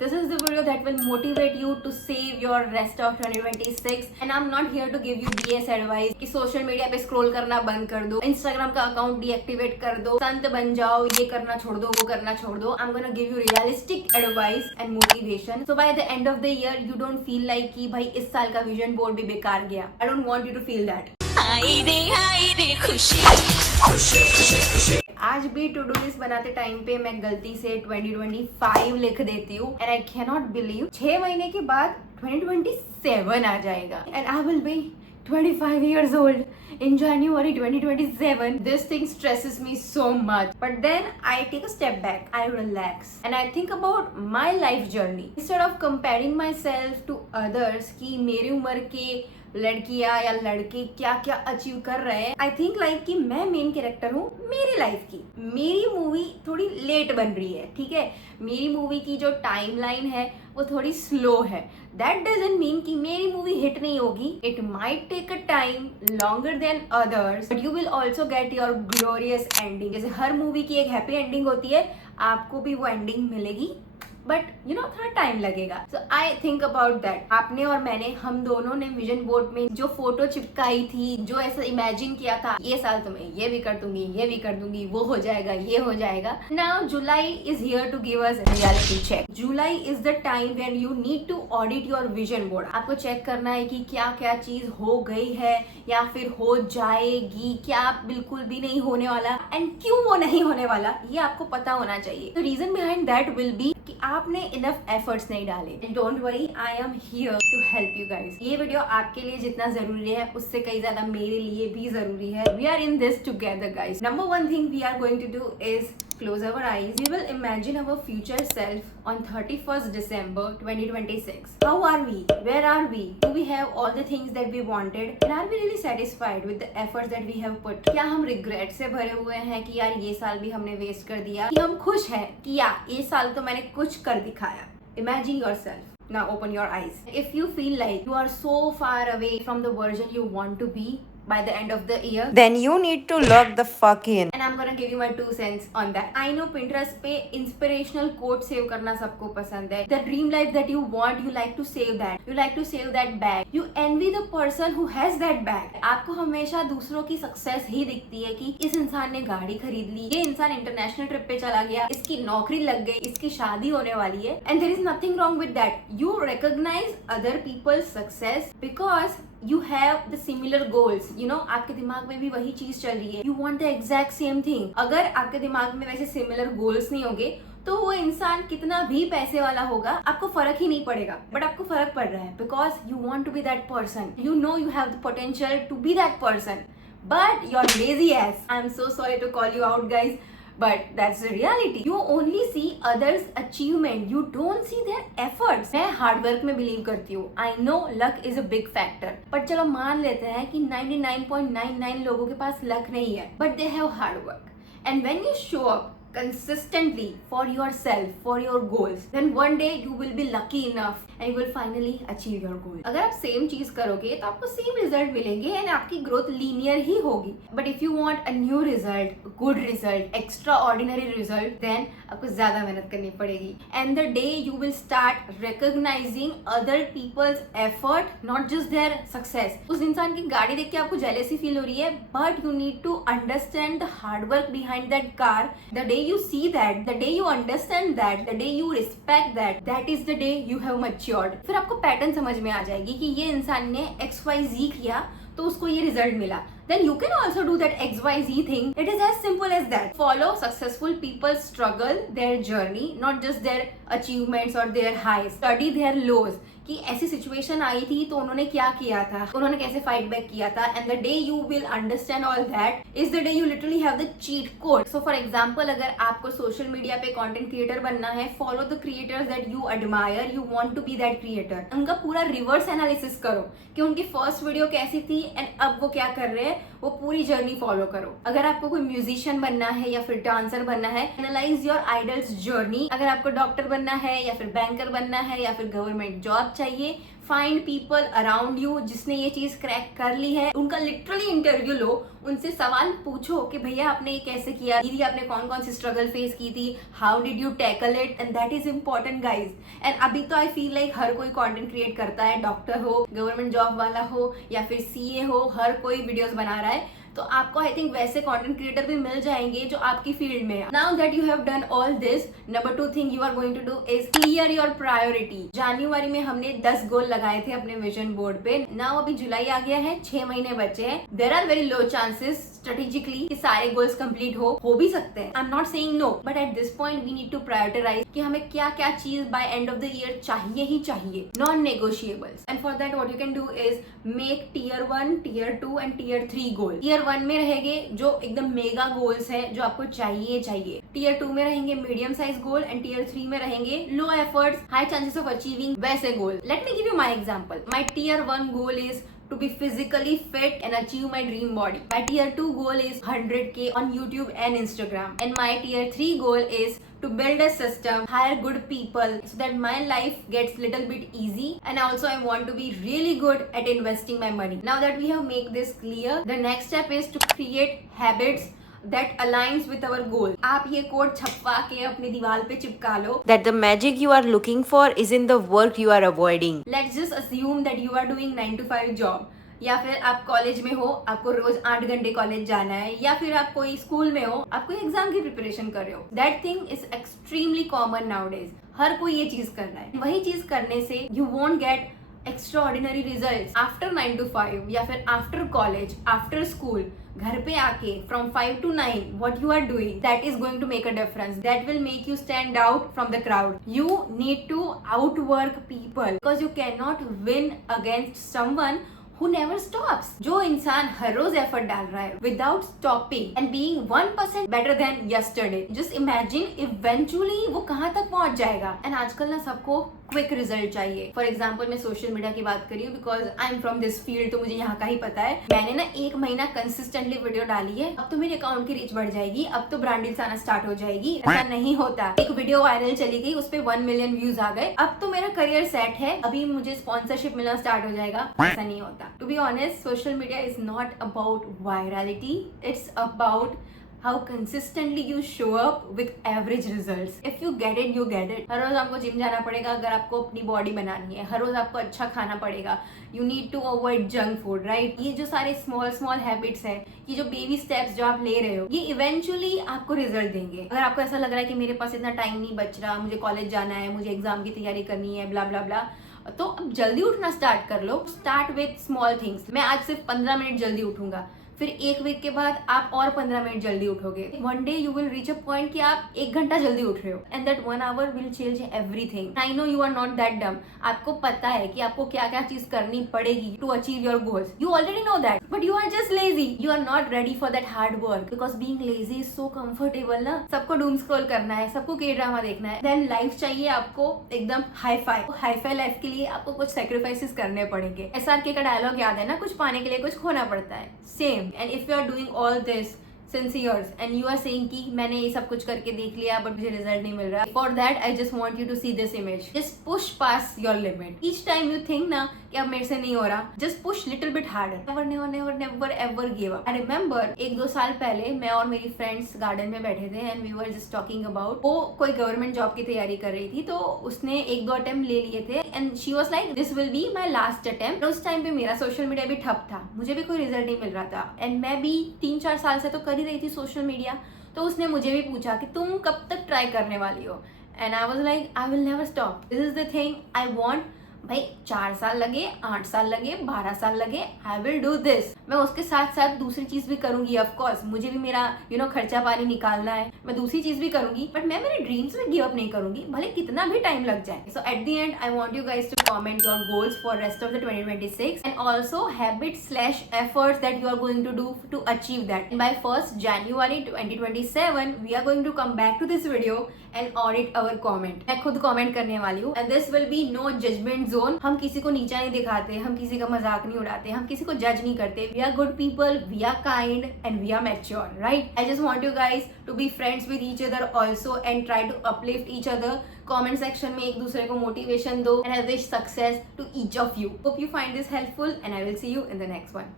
This is the video that will motivate you to save your rest of 2026 and I'm not here to give you BS advice कि social media पे scroll करना बंद कर दो, Instagram का account deactivate कर दो, संत बन जाओ, ये करना छोड़ दो, वो करना छोड़ दो. I'm gonna give you realistic advice and motivation. So by the end of the year you don't feel like कि भाई इस साल का विजन बोर्ड भी बेकार गया. I don't want you to feel that. आई रे खुशी आज भी टू डू लिस्ट बनाते टाइम पे मैं गलती से 2025 लिख देती हूँ and I can not believe 6 महीने के बाद 2027 आ जाएगा and I will be 25 years old in January 2027. This thing stresses me so much. But then I take a step back, I relax and I think about my life journey. Instead of comparing myself to others कि मेरी उम्र के लड़कियां या लड़के क्या क्या achieve कर रहे हैं, आई थिंक लाइक कि मैं मेन कैरेक्टर हूँ मेरी लाइफ की. मेरी मूवी थोड़ी लेट बन रही है, ठीक है. मेरी मूवी की जो टाइमलाइन है वो थोड़ी स्लो है. दैट डजंट मीन कि मेरी मूवी हिट नहीं होगी. It might take a time longer than others but you will also get your glorious ending. जैसे हर मूवी की एक हैप्पी एंडिंग होती है, आपको भी वो एंडिंग मिलेगी बट यू नो थोड़ा टाइम लगेगा. सो आई थिंक अबाउट दैट. आपने और मैंने, हम दोनों ने विजन बोर्ड में जो फोटो चिपकाई थी, जो ऐसा इमेजिन किया था ये साल तो मैं ये भी कर दूंगी, ये भी कर दूंगी, वो हो जाएगा, ये हो जाएगा. Now July is here to give us reality check. July is the time when you need to audit your vision board. आपको चेक करना है कि क्या क्या चीज हो गई है या फिर हो जाएगी, क्या बिल्कुल भी नहीं होने वाला एंड क्यों वो नहीं होने वाला, ये आपको पता होना चाहिए. The reason behind that will be कि आपने इनफ एफर्ट्स नहीं डाले. Don't worry, I am here to help you guys. ये वीडियो आपके लिए जितना जरूरी है उससे कई ज्यादा मेरे लिए भी जरूरी है. We are in this together guys. Number one thing we are going to do is close our eyes. We will imagine our future self on 31st December 2026. How are we? Where are we? Do we have all the things that we wanted? And are we really satisfied with the efforts that we have put? क्या हम regret से भरे हुए हैं कि यार ये साल भी हमने वेस्ट कर दिया, कि हम खुश हैं कि यार ये साल तो मैंने कुछ कर दिखाया. Imagine yourself. Now open your eyes. If you feel like you are so far away from the version you want to be by the end of the year, then you need to log the fuck in. and I'm gonna give you my 2 cents on that. I know Pinterest पे inspirational quote save करना सबको पसंद है. The dream life that you want, you like to save that. You like to save that bag. You envy the person who has that bag. आपको हमेशा दूसरों की success ही दिखती है कि इस इंसान ने गाड़ी खरीद ली, ये इंसान इंटरनेशनल ट्रिप पे चला गया, इसकी नौकरी लग गई, इसकी शादी होने वाली है. And there is nothing wrong with that. You recognize other people's success because you have the similar goals. You know, आपके दिमाग में भी वही चीज चल रही है. You want the exact same thing. अगर आपके दिमाग में वैसे similar goals नहीं होंगे तो वो इंसान कितना भी पैसे वाला होगा आपको फर्क ही नहीं पड़ेगा. बट आपको फर्क पड़ रहा है because you want to be that person. You know you have the potential to be that person. But you're lazy ass. I'm so sorry to call you out guys. But that's the reality. You only see others' achievement. You don't see their efforts. मैं hard work में believe करती हूँ. I know luck is a big factor. पर चलो मान लेते हैं कि 99.99 लोगों के पास luck नहीं है. But they have hard work. And when you show up consistently for yourself, for your goals, then one day you will be lucky enough and you will finally achieve your goal. अगर आप same चीज करोगे तो आपको same result मिलेंगे and आपकी growth linear ही होगी. But if you want a new result, good result, extraordinary result, then आपको ज्यादा मेहनत करनी पड़ेगी. And the day you will start recognising other people's effort, not just their success. उस इंसान की गाड़ी देख के आपको जेलेसी फील हो रही है but you need to understand the hard work behind that car. The day you see that, the day you understand that, the day you respect that, that is the day you have matured. फिर आपको pattern समझ में आ जाएगी कि ये इंसान ने XYZ किया तो उसको ये रिजल्ट मिला. Then you can also do that XYZ thing. It is as simple as that. Follow successful people's struggle, their journey, not just their achievements or their highs. Study their lows. कि ऐसी situation आई थी तो उन्होंने क्या किया था, उन्होंने कैसे फाइट बैक किया था. And the day you will understand all that is the day you literally have the cheat code. So for example, अगर आपको सोशल मीडिया पे कंटेंट क्रिएटर बनना है, follow the creators that you admire, you want to be that creator. उनका पूरा reverse analysis करो कि उनकी फर्स्ट वीडियो कैसी थी एंड अब वो क्या कर रहे हैं, वो पूरी जर्नी फॉलो करो. अगर आपको कोई म्यूजिशियन बनना है या फिर डांसर बनना है, एनालाइज योर आइडल्स जर्नी. अगर आपको डॉक्टर बनना है या फिर बैंकर बनना है या फिर गवर्नमेंट जॉब चाहिए, फाइंड पीपल अराउंड यू जिसने ये चीज क्रैक कर ली है, उनका लिटरली इंटरव्यू लो, उनसे सवाल पूछो कि भैया आपने ये कैसे किया, दीदी आपने कौन कौन सी स्ट्रगल फेस की थी, how did you tackle it, and that is important guys. And अभी तो आई फील लाइक हर कोई कंटेंट क्रिएट करता है, डॉक्टर हो, गवर्नमेंट जॉब वाला हो या फिर सीए हो, हर कोई वीडियोस बना रहा है, तो आपको आई थिंक वैसे कंटेंट क्रिएटर भी मिल जाएंगे जो आपकी फील्ड में है। Now that you have done all this, number 2 thing you are going to do is clear your priority. जनवरी में हमने 10 गोल लगाए थे अपने विजन बोर्ड पे। नाउ अभी जुलाई आ गया है, 6 महीने बचे हैं। There are very low chances strategically कि सारे गोल्स कंप्लीट हो भी सकते हैं। I am not saying no, but at this point we need to prioritise कि हमें क्या क्या चीज by end of the year चाहिए ही चाहिए, non negotiables. And for that what you can do is make tier 1, tier 2 and tier 3 goal. Tier 1 में रहेंगे जो एकदम मेगा गोल्स है जो आपको चाहिए। टियर 2 में रहेंगे medium size goal and tier 3 में रहेंगे low efforts high chances of achieving वैसे goal. Let me give you my example. My tier 1 goal is to be physically fit and achieve my dream body. My tier 2 goal is 100k on YouTube and Instagram. And my tier 3 goal is to build a system, hire good people so that my life gets little bit easy. And also I want to be really good at investing my money. Now that we have made this clear, the next step is to create habits that aligns with our goal. आप ये code छपवा के अपनी दीवार पे चिपका लो That the magic you are looking for is in the work you are avoiding. Let's just assume that you are doing 9 to 5 job, या फिर आप कॉलेज में हो, आपको रोज 8 घंटे कॉलेज जाना है, या फिर आप कोई स्कूल में हो, आप कोई एग्जाम की प्रिपरेशन कर रहे हो। That thing is extremely common nowadays. हर कोई ये चीज कर रहा है। वही चीज करने से you won't get extraordinary results after 9 to 5 या फिर after college, after school, घर पे आके from 5 to 9 what you are doing, that is going to make a difference. That will make you stand out from the crowd. You need to outwork people because you cannot win against someone who never stops. जो इंसान हर रोज effort डाल रहा है without stopping and being 1% better than yesterday, just imagine eventually वो कहाँ तक पहुंच जाएगा। एंड आजकल ना सबको क्विक रिजल्ट चाहिए। फॉर एग्जाम्पल मैं सोशल मीडिया की बात करी हूँ because I am from this field, तो मुझे यहाँ का ही पता है। मैंने ना 1 महीना कंसिस्टेंटली वीडियो डाली है, अब तो मेरे अकाउंट की रीच बढ़ जाएगी, अब तो ब्रांड डील्स आना स्टार्ट हो जाएगी। ऐसा नहीं होता। एक वीडियो वायरल चली गई, उस पे 1 मिलियन व्यूज आ गए, अब तो मेरा करियर सेट है, अभी मुझे स्पॉन्सरशिप मिलना स्टार्ट हो जाएगा। ऐसा नहीं होता। To be honest, social media is not about virality, it's about how consistently you show up with average results. If you get it, you get it. हर रोज आपको जिम जाना पड़ेगा अगर आपको अपनी बॉडी बनानी है, हर रोज आपको अच्छा खाना पड़ेगा। You need to avoid junk food, right? ये जो सारे small हैबिट्स है, ये जो बेबी स्टेप्स जो आप ले रहे हो, ये इवेंचुअली आपको रिजल्ट देंगे। अगर आपको ऐसा लग रहा है कि मेरे पास इतना टाइम नहीं बच रहा, मुझे कॉलेज जाना है, मुझे एग्जाम की तैयारी करनी है, ब्ला ब्ला ब्ला, तो अब जल्दी उठना स्टार्ट कर लो। Start with small things. मैं आज सिर्फ 15 मिनट जल्दी उठूंगा, फिर 1 वीक के बाद आप और 15 मिनट जल्दी उठोगे। One day you will reach a point कि आप 1 घंटा जल्दी उठ रहे हो and that 1 hour will change everything. I know you are not that dumb. आपको पता है कि आपको क्या क्या चीज करनी पड़ेगी to achieve your goals. You already know that, but you are just lazy. You are not ready for that hard work because being lazy is so comfortable ना। सबको डूम स्क्रॉल करना है, सबको के ड्रामा देखना है। देन लाइफ चाहिए आपको एकदम हाई-फाई लाइफ के लिए आपको कुछ सेक्रीफाइसेस करने पड़ेंगे। SRK का डायलॉग याद है ना, कुछ पाने के लिए कुछ खोना पड़ता है। Same. And if you are doing all this since years and you are saying कि मैंने ये सब कुछ करके देख लिया बट मुझे रिजल्ट नहीं मिल रहा, for that I just want you to see this image. Just push past your limit. Each time you think ना कि अब मेरे से नहीं हो रहा, just push little bit harder. Never ever give up. I remember 1-2 साल पहले मैं और मेरी फ्रेंड्स गार्डन में बैठे थे and we were just talking about, वो कोई गवर्नमेंट जॉब की तैयारी कर रही थी, तो उसने 1-2 अटेम्प्ट ले लिए थे and she was like this will be my last attempt. उस टाइम पे मेरा सोशल मीडिया भी ठप था, मुझे भी कोई रिजल्ट नहीं मिल रहा था एंड मैं भी 3-4 साल से तो कर ही रही थी सोशल मीडिया। तो उसने मुझे भी पूछा कि तुम कब तक ट्राई करने वाली हो, and I was like I will never stop. This is the thing I want. भाई 4 साल लगे, 8 साल लगे, 12 साल लगे, आई विल डू दिस। मैं उसके साथ साथ दूसरी चीज भी करूंगी। ऑफ कोर्स मुझे भी मेरा खर्चा पानी निकालना है, मैं दूसरी चीज भी करूंगी, बट मैं मेरे ड्रीम्स में गिव अप नहीं करूंगी, भले कितना भी टाइम लग जाए। So at the end I want you guys to comment your goals for rest of the 2026 and also habits/efforts that you are going to do to achieve that. And by 1st January 2027 we are going to come back to this video and audit our comment. मैं खुद comment करने वाली हूँ and this will be no judgment zone. हम किसी को नीचा नहीं दिखाते, हम किसी का मजाक नहीं उड़ाते, हम किसी को जज नहीं करते। We are good people, we are kind and we are mature, right? I just want you guys to be friends with each other also and try to uplift each other. Comment section में एक दूसरे को motivation दो, and I wish success to each of you. Hope you find this helpful and I will see you in the next one.